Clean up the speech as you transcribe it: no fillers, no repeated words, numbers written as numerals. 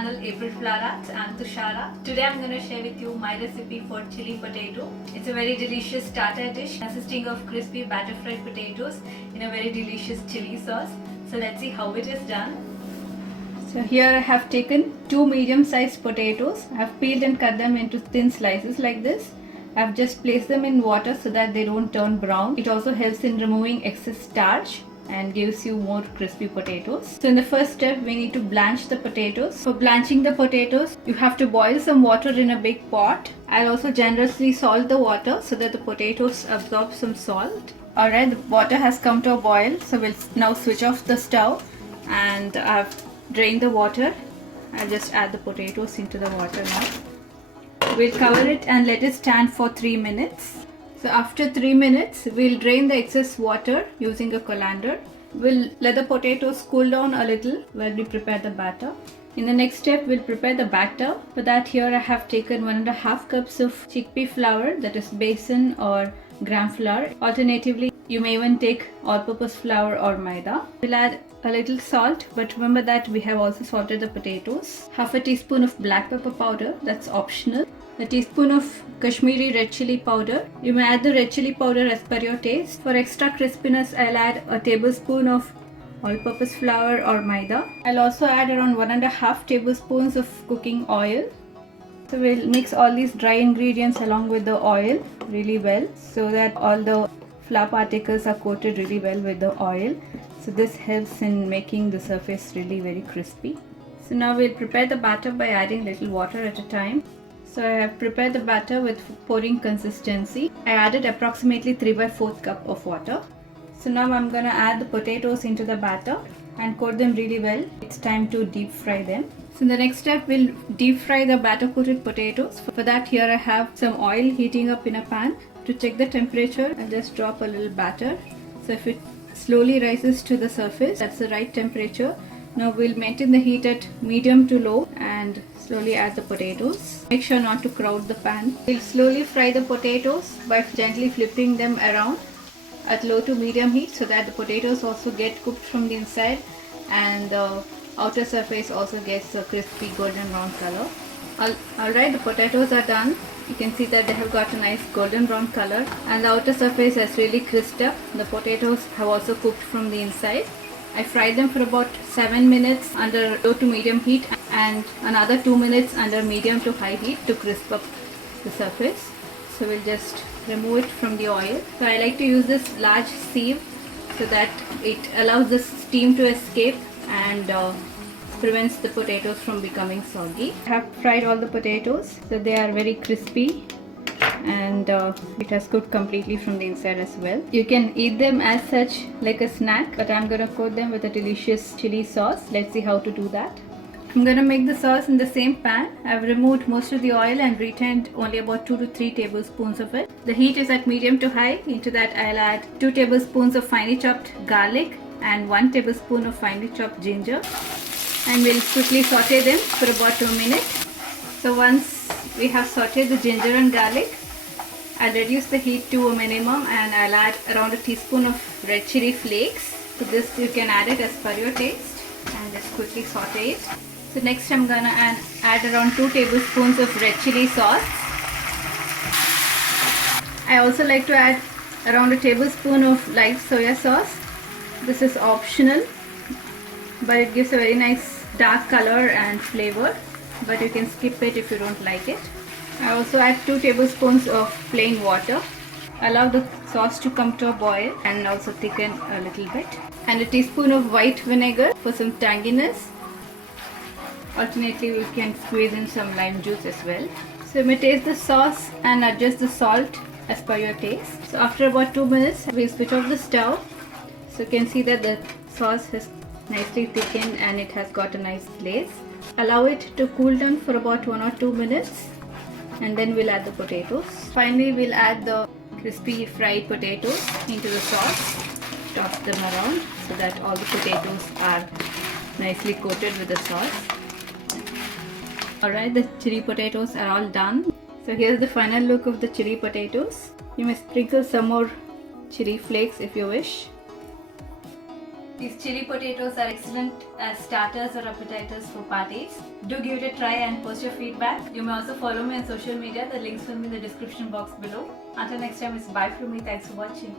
channel April Flowers and Tushara. Today I'm going to share with you my recipe for chili potato. It's a very delicious starter dish consisting of crispy batter fried potatoes in a very delicious chili sauce. So let's see how it is done. So here I have taken 2 medium-sized potatoes. I have peeled and cut them into thin slices like this. I have just placed them in water so that they don't turn brown. It also helps in removing excess starch and gives you more crispy potatoes. So in the first step we need to blanch the potatoes. For blanching the potatoes you have to boil some water in a big pot. I'll also generously salt the water so that the potatoes absorb some salt. Alright, the water has come to a boil, so we'll now switch off the stove and I've drained the water. I'll just add the potatoes into the water now. We'll cover it and let it stand for 3 minutes. So after 3 minutes, we'll drain the excess water using a colander. We'll let the potatoes cool down a little while we prepare the batter. In the next step, we'll prepare the batter. For that, here I have taken 1.5 cups of chickpea flour, that is besan or gram flour. Alternatively, you may even take all-purpose flour or maida. We'll add a little salt, but remember that we have also salted the potatoes. Half a teaspoon of black pepper powder, that's optional. A teaspoon of Kashmiri red chili powder. You may add the red chili powder as per your taste. For extra crispiness, I'll add a tablespoon of all-purpose flour or maida. I'll also add around 1.5 tablespoons of cooking oil. So we'll mix all these dry ingredients along with the oil really well so that all the flour particles are coated really well with the oil. So this helps in making the surface really very crispy. So now we'll prepare the batter by adding little water at a time. So I have prepared the batter with pouring consistency. I added approximately 3/4 cup of water. So now I'm gonna add the potatoes into the batter and coat them really well. It's time to deep fry them. So in the next step, we'll deep fry the batter coated potatoes. For that, here I have some oil heating up in a pan. To check the temperature, I'll just drop a little batter. So if it slowly rises to the surface, that's the right temperature. Now we'll maintain the heat at medium to low and slowly add the potatoes. Make sure not to crowd the pan. We'll slowly fry the potatoes by gently flipping them around at low to medium heat so that the potatoes also get cooked from the inside and the outer surface also gets a crispy golden brown color. Alright, the potatoes are done. You can see that they have got a nice golden brown color and the outer surface has really crisped up. The potatoes have also cooked from the inside. I fried them for about 7 minutes under low to medium heat and another 2 minutes under medium to high heat to crisp up the surface. So we'll just remove it from the oil. So I like to use this large sieve so that it allows the steam to escape and prevents the potatoes from becoming soggy. I have fried all the potatoes so they are very crispy and it has cooked completely from the inside as well. You can eat them as such like a snack, but I'm gonna coat them with a delicious chili sauce. Let's see how to do that. I'm gonna make the sauce in the same pan. I've removed most of the oil and retained only about 2 to 3 tablespoons of it. The heat is at medium to high. Into that I'll add 2 tablespoons of finely chopped garlic and 1 tablespoon of finely chopped ginger, and we'll quickly saute them for about 2 minutes. So once we have sauteed the ginger and garlic, I'll reduce the heat to a minimum and I'll add around a teaspoon of red chili flakes. So this you can add it as per your taste and just quickly saute it. So next I'm gonna add around 2 tablespoons of red chili sauce. I also like to add around a tablespoon of light soya sauce. This is optional, but it gives a very nice dark color and flavor, but you can skip it if you don't like it. I also add 2 tablespoons of plain water. Allow the sauce to come to a boil and also thicken a little bit. And a teaspoon of white vinegar for some tanginess. Alternately, we can squeeze in some lime juice as well. So you may taste the sauce and adjust the salt as per your taste. So after about 2 minutes, we switch off the stove. So you can see that the sauce has nicely thickened and it has got a nice glaze. Allow it to cool down for about 1 or 2 minutes and then we'll add the potatoes. Finally, we'll add the crispy fried potatoes into the sauce. Toss them around so that all the potatoes are nicely coated with the sauce. Alright, the chili potatoes are all done. So here's the final look of the chili potatoes. You may sprinkle some more chili flakes if you wish. These chili potatoes are excellent as starters or appetizers for parties. Do give it a try and post your feedback. You may also follow me on social media. The links will be in the description box below. Until next time, it's bye from me. Thanks for watching.